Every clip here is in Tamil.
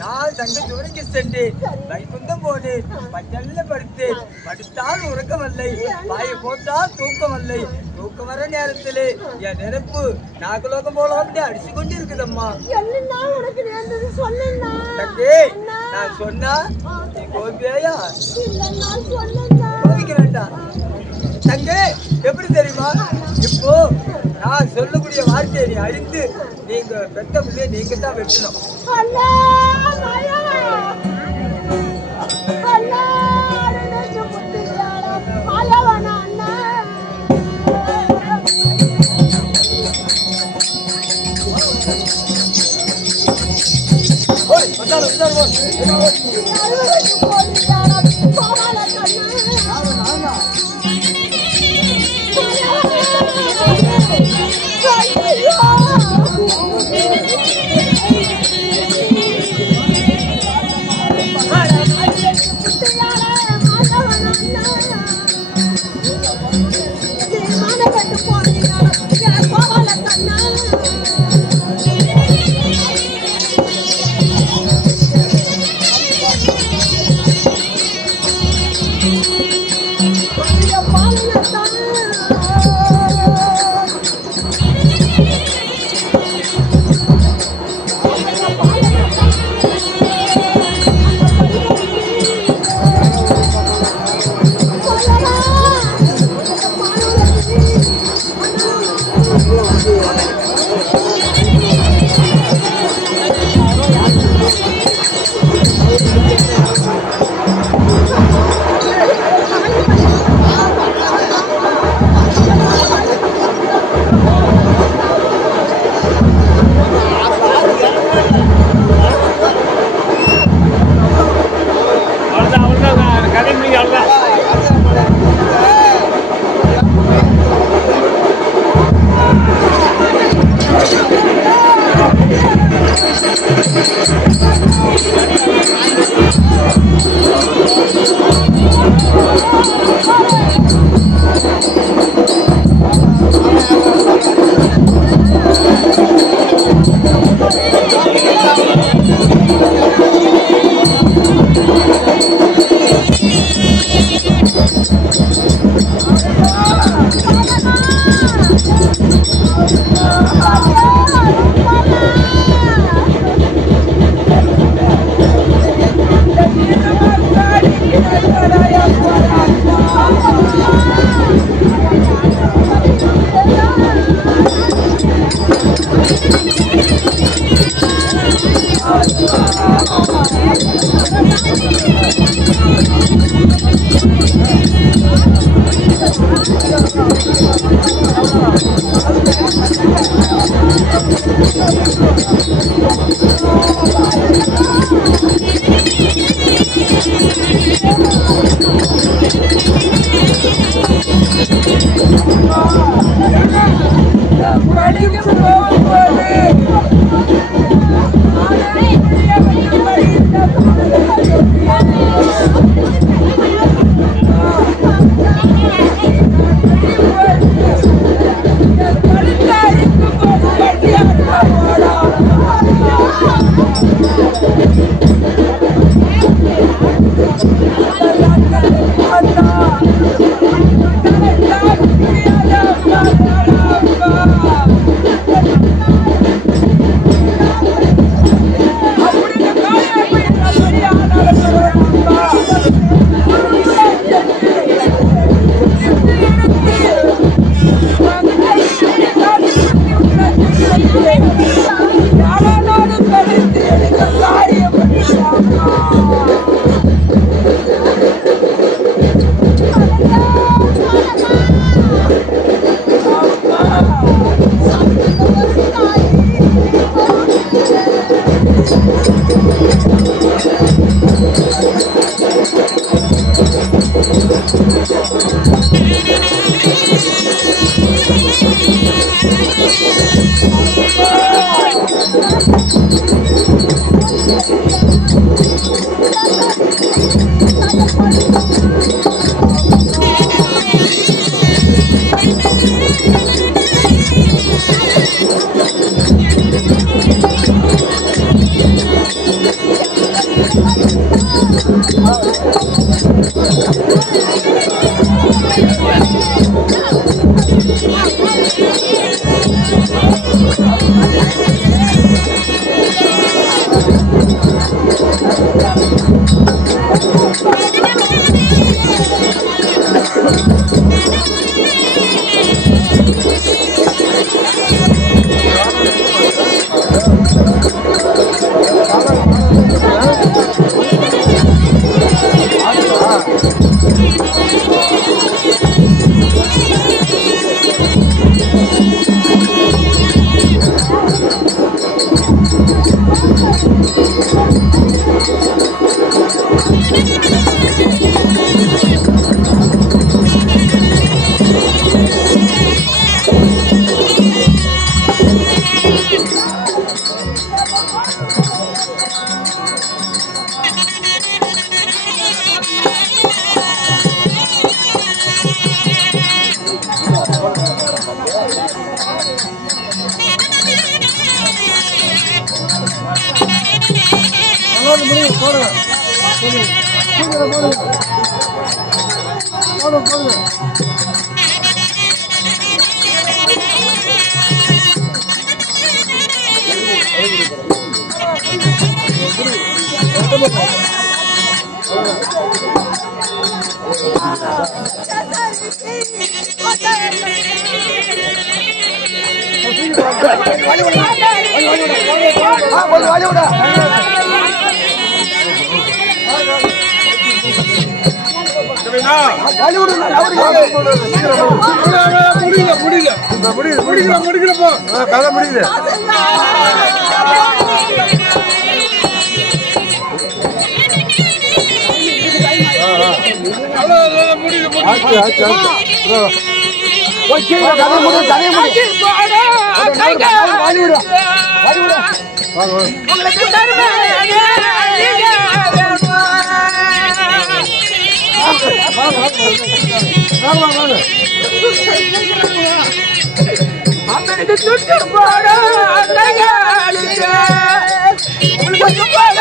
நான் தங்கச்சோரைக்கு சென்று வைகுந்தம் போனேன் பஞ்சல்ல படுத்தேன் படுத்தால் உறக்கமில்லை வாயை போட்டால் தூக்கமில்லை. தூக்கம் வர நேரத்திலே என் நினைப்பு நாகலோகம் போல வந்து அடிச்சு கொண்டு இருக்குதம்மா தங்கி நான் சொன்னா நீ கோபியாயா? கோபிக்கிறேன்டா. தங்கி எப்படி தெரியுமா? இப்போ நான் சொல்லக்கூடிய வார்த்தையை நீ அறிந்து நீங்க பெத்த பிள்ளைய நீங்க தான் வைக்கணும் அல்லா すごい。Thank you. கதை முடியும் வாடி விடு வாடி விடு வாங்க வாங்க வாங்க வாங்க வாங்க அவனுக்கு சுட்டு போட உனக்கு போட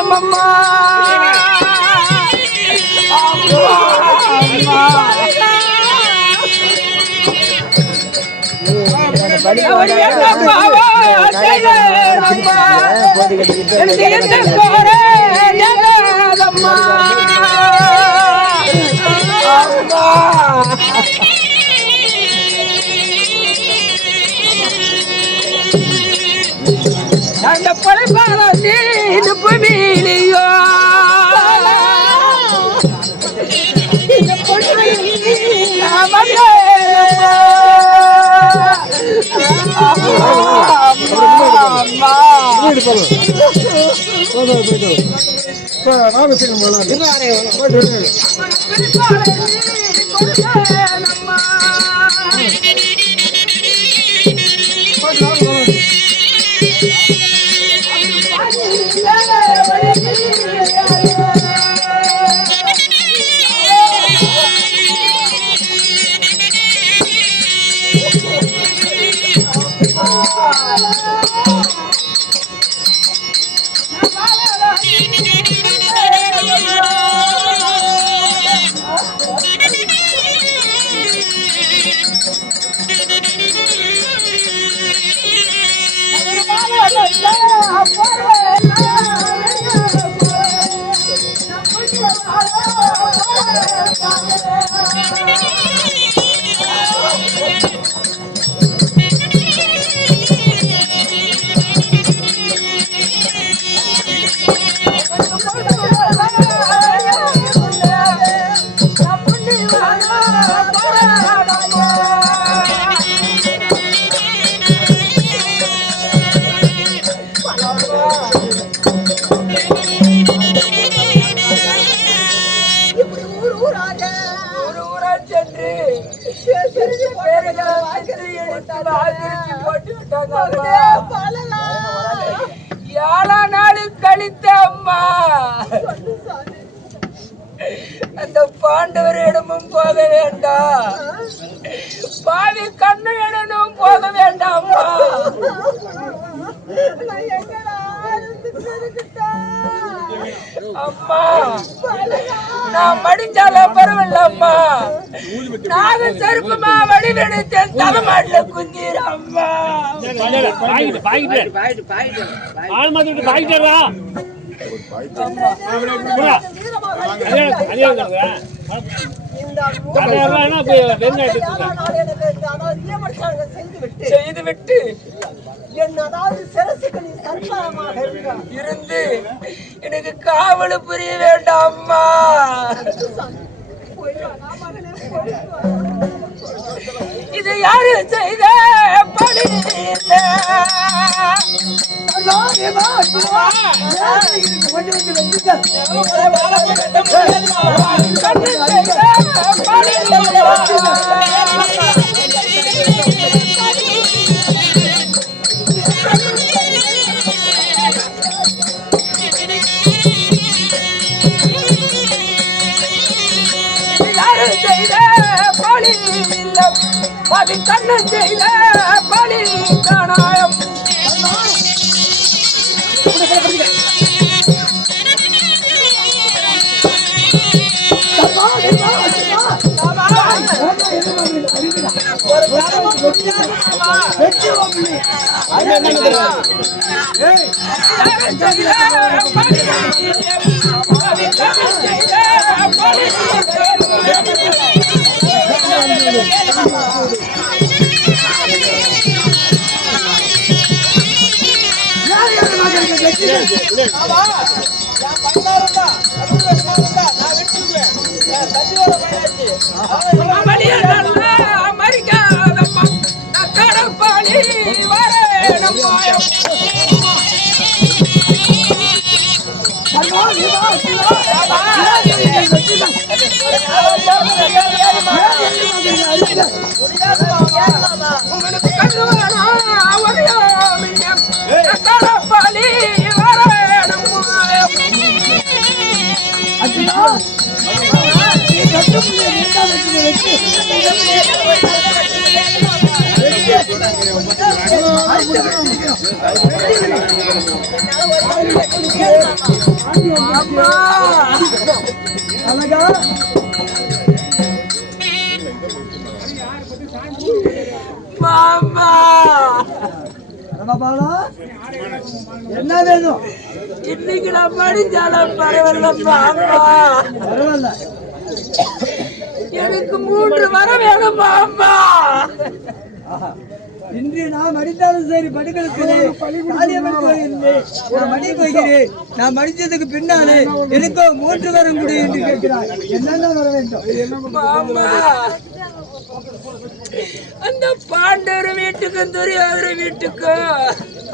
அம்மா எனக்கு என்ன போற அம்மா நாம சீக்கிரம் Afuera. சிறிது பேருங்க வாய்க்கறி போட்டு விட்டாங்க அம்மா. ஏழா நாள் கழித்த அம்மா அந்த பாண்டவரிடமும் போக வேண்டாம் பாவி கண்ணையிடமும் போக வேண்டாம் அம்மா நான் அம்மா நான் மடிஞ்சால பரவாயில்ல அம்மா நாக செருப்புமா வடிவெடுத்தேன் தலைமாட்டில குந்தீர அம்மா. ஆள் செய்து விட்டு. என்னதாவது சிரசுக்கு நீ சர்ப்பமாக இருந்தா இருந்து எனக்கு காவல் புரிய வேண்டாம் அம்மா. இது யாரு செய்த பணி? இல்லை அது கண்ணு செய்த பணி தானாயம் மறிக்காதம்மா அமெரிக்கா வரேனம்மா உங்களுக்கு அழகா மாமா. என்ன வேணும் இன்னைக்கு நான் படிச்சாலும் பரவாயில்ல மாமா பரவாயில்ல எனக்கு மூன்று வர வேணும் மாமா ஆஹா. இன்று நான் மடித்தாலும் சரி போகிறேன். நான் மடித்ததுக்கு பின்னாலே எனக்கு மூன்று வரம் கொடு என்று கேட்கிறார் என்னென்ன வர வேண்டும்? மாமா. அந்த பாண்டவர் வீட்டுக்கும் துரியோதர வீட்டுக்கும்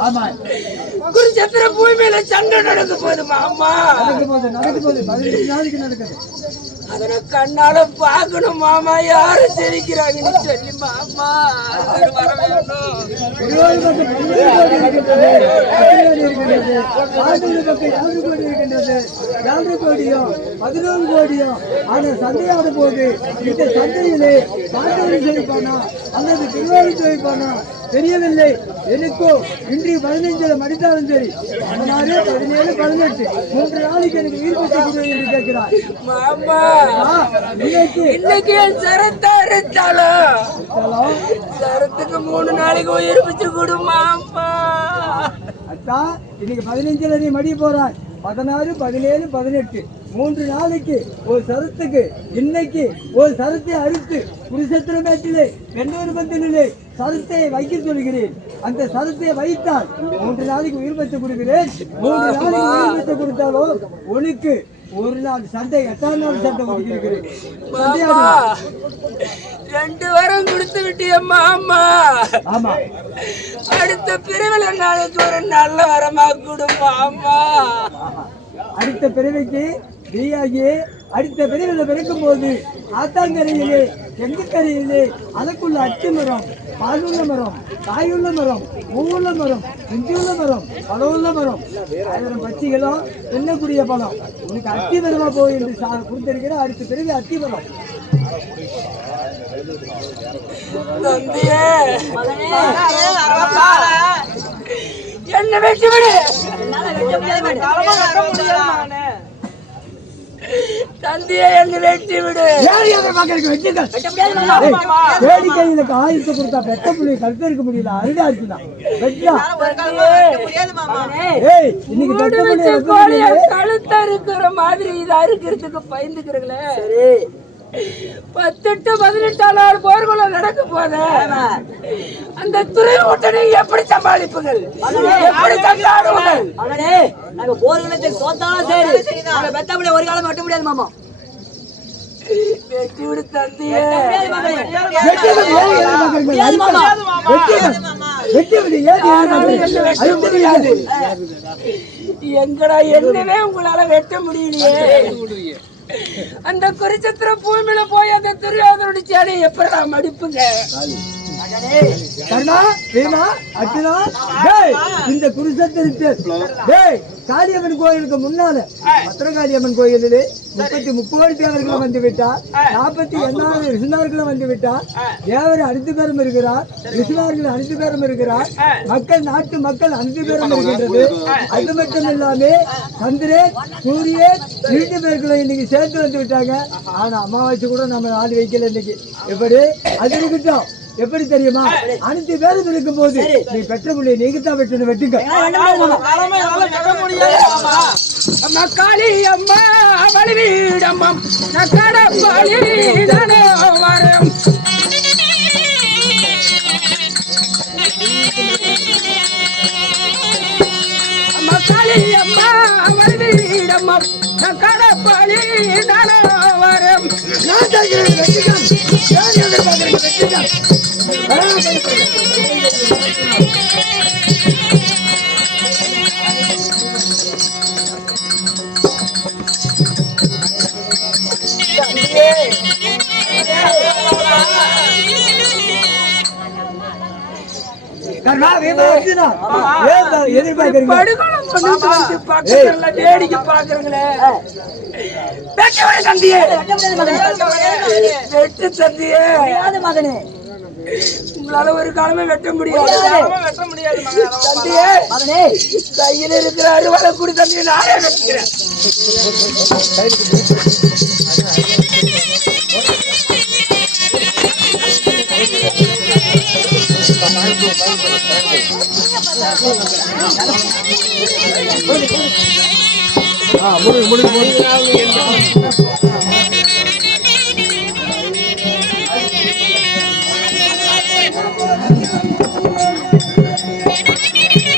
ஆமா. குருச்சத்திர பூமியில சண்டை நடக்க போகுது மாமா. நடக்கும் போது நடக்கும் போது பதினஞ்சு நாளைக்கு நடக்குது. அத நான் கண்ணால பாக்கணும் மாமா. யாரு சிரிக்கிறாங்கன்னு சொல்லி மாமா. வர வேணும் இருக்கின்றது பத்து மக்கள் இருக்கின்றது கோடி இருக்கின்றது ஏழு கோடியும் பதினோரு கோடியும் ஆனால் சந்தையாட போது இந்த சந்தையிலே பாண்டவன் செழிப்பானா அல்லது திருவாரூர் செழிப்பானா தெரியவில்லை எனக்கோ இன்று பதினைஞ்சுல மடித்தாலும் சரி பதினாறு பதினேழு பதினெட்டு மூன்று நாளைக்கு எனக்கு ஈடுபட்டு கொடுங்க என்று கேட்கிறார் இன்னைக்கு என் சரத்தா இருந்தாலும் சரத்துக்கு மூணு நாளைக்கு உயிர் பிச்சு கொடு அத்தா இன்னைக்கு பதினஞ்சுல நீ மடிய போறாய். பதினாறு பதினேழு பதினெட்டு. மூன்று நாளைக்கு ஒரு சரத்துக்கு இன்னைக்கு ஒரு சரத்தை அறுத்து குருசத்திரமேட்டிலே பெண்ணூர் பந்திலே சரத்தை வைக்க சொல்கிறேன். அந்த சரத்தை வைத்தால் மூன்று நாளைக்கு உயிர் பெற்று கொடுக்கிறேன். மூன்று நாளைக்கு உயிர் பெற்று கொடுத்தாலோ உனக்கு ஒரு நாள் சண்டை எட்டாம் நாள் சண்டை சண்டையாடுவா ரெண்டு வாரம் கொடுத்து விட்டிய மாமா ஆமா. அடுத்த பிரிவில் நாளைக்கு ஒரு நல்ல வரமா கொடு மாமா ஆஹா. அடுத்த பிறவைக்கு நீயாகியே அடுத்த பிறவில பிறக்கும் போது ஆத்தாங்கரையிலே செங்குக்கரையிலே அதற்குள்ள அத்தி மரம் பாலுள்ள மரம் காயுள்ள மரம் பூவுள்ள மரம் இஞ்சியுள்ள மரம் பழமுள்ள மரம். ஆயிரம் பச்சிகளும் தின்னக்கூடிய பழம். உனக்கு அத்தி மரமா போய் என்று கொடுத்திருக்கிற அடுத்த பிறவி அத்தி மரம். என்ன வெட்டி விடு. தந்தையை எங்க வெட்டி விடு. ஏய், வேடிக்கையில ஆயுசு கொடுத்தா பெத்த புள்ளைய கருத்து இருக்க முடியல அருடாச்சுதான் வெட்டா ஏய். இன்னைக்கு பெத்த கோழிய கழுத்த இருக்கிற மாதிரி இது அறுக்கிறதுக்கு பயந்துக்கிறீங்களே. பத்தெட்டு பதினெட்டு நாள் போர்க்குள்ள நடக்க போத அந்த துறை ஓட்டனை எப்படி சமாளிப்புகள்? எப்படி தந்தாடுவீர்கள் மகனே நாங்க போர்க்களத்தை தோத்தாலும் சரி. நாங்க பெத்த பிள்ளை ஒரு காலம் வெட்ட முடியாது மாமா. வெட்டி விடு தந்தையே. தெரியாது. எங்கடா என்னவே உங்களால வெட்ட முடியலையே. அந்த குருச்சத்திர பூமியில போய் அந்த துரியோதனுடைய சேலையை எப்படா மடிப்புங்க? கருணா பீமா, அர்ஜுனா, டேய், இந்த குருசத்திற்கு டேய் காளியம்மன் கோயிலுக்கு முன்னால பத்திரகாளியம்மன் கோயிலில் முப்பத்தி முப்பது தேவர்களும் வந்து விட்டார். நாற்பத்தி எண்ணாயிரம் ரிசுனார்களும் வந்து விட்டார். தேவர் அனைத்து பேரும் இருக்கிறார். ரிசுனார்கள் அனைத்து பேரும் இருக்கிறார். மக்கள் நாட்டு மக்கள் அனைத்து பேரும் இருக்கின்றது. அது மட்டும் இல்லாம சந்திரன் சூரியன் இரண்டு பேர்களும் இன்னைக்கு சேர்த்து வந்து விட்டாங்க. ஆனா அமாவாசை கூட நம்ம நாடு வைக்கல இன்னைக்கு. எப்படி? அது இருக்கட்டும். எப்படி தெரியுமா? அனைத்து பேரும் இருக்கும் போது நீ பெற்ற பிள்ளை நீங்க தான் வெட்டணும் வெட்டுங்க அம்மா காளி அம்மா வலிவீடம்மா நக்கட பாலி வரும். அம்மா காளி அம்மா வலிவீடம்மா நக்கட பாலி வரும். நான் எதிர்பார்க்கறீங்க? வேடிக்கை பாக்குறீங்களே தந்தியே வெட்டு தந்தியே மகனே உங்களால ஒரு காலமே வெட்ட முடியாது. தந்தியே கையில இருக்கிற அறுவலை குடி தந்தியை நானே வெட்டுகிறேன். முடிவு முடிவு முடிவு